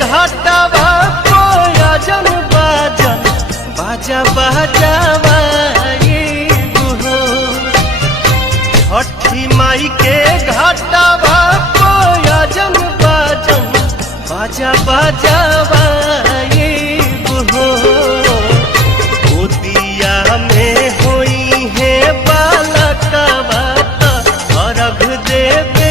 घाटवा कोयजन बाजन बाजा बजावाइबो हो। छठी माई के घाटवा कोयजन बाजन बाजा बजावाइबो हो। गोदिया में होई है बालकवा अर्घ देवे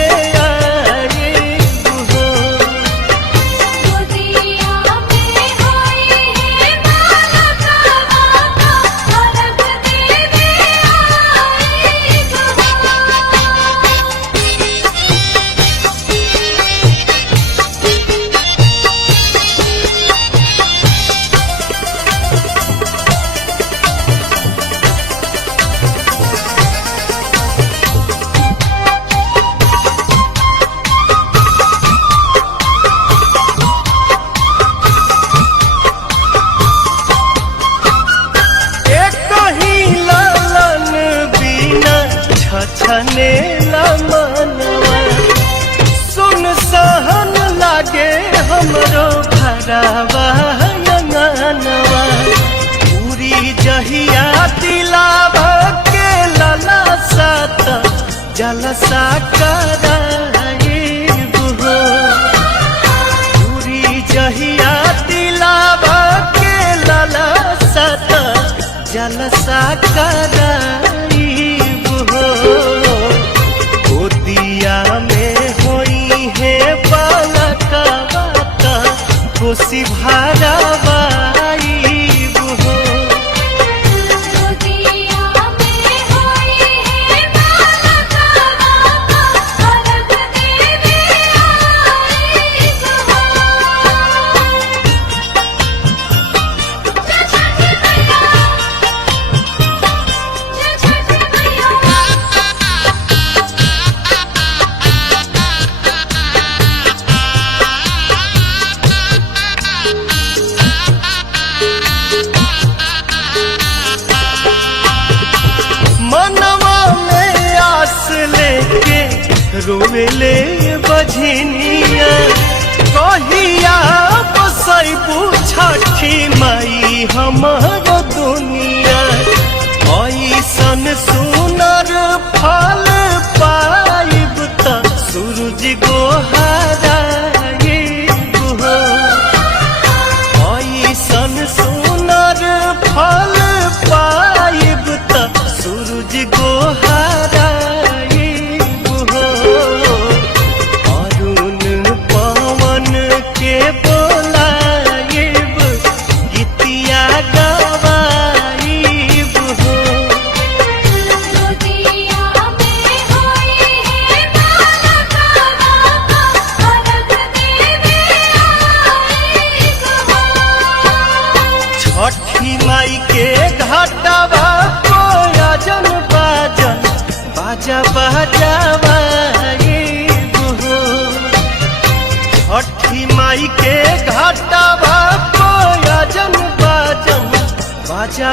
छने मनवा सुन सहन लागे हमरो भरावा अंगनवा। पूरी जहिया दिलावा के लला सात जलसा कराइबो हो। पूरी जहिया दिलावा के लला सात जलसा कराइबो हो। गोदिया में होई है बालकवा कोसी भरावाइबो हो। गोदिया में होई है बालकवा अर्घ देवे आइबो हो। मनवा में आस लेके रोवेले बझनिया कहिया बसैबू छठी माई हमर दुनिया। ऐसन सुनर फल पाइब त सूरज गोहराइबो हो। ऐसन सुनर फल पाइब त सूरज गोहराइबो हो। अरुण पवन के बोलाइब गीतिया गवाइबो हो। गोदिया में होई है बालकवा अर्घ देवे आइबो हो। छठी माई के घाटवा कोयजन बाजन बाजा बजावाइबो हो। छठी माई के घाटवा कोयजन बाजन बाजा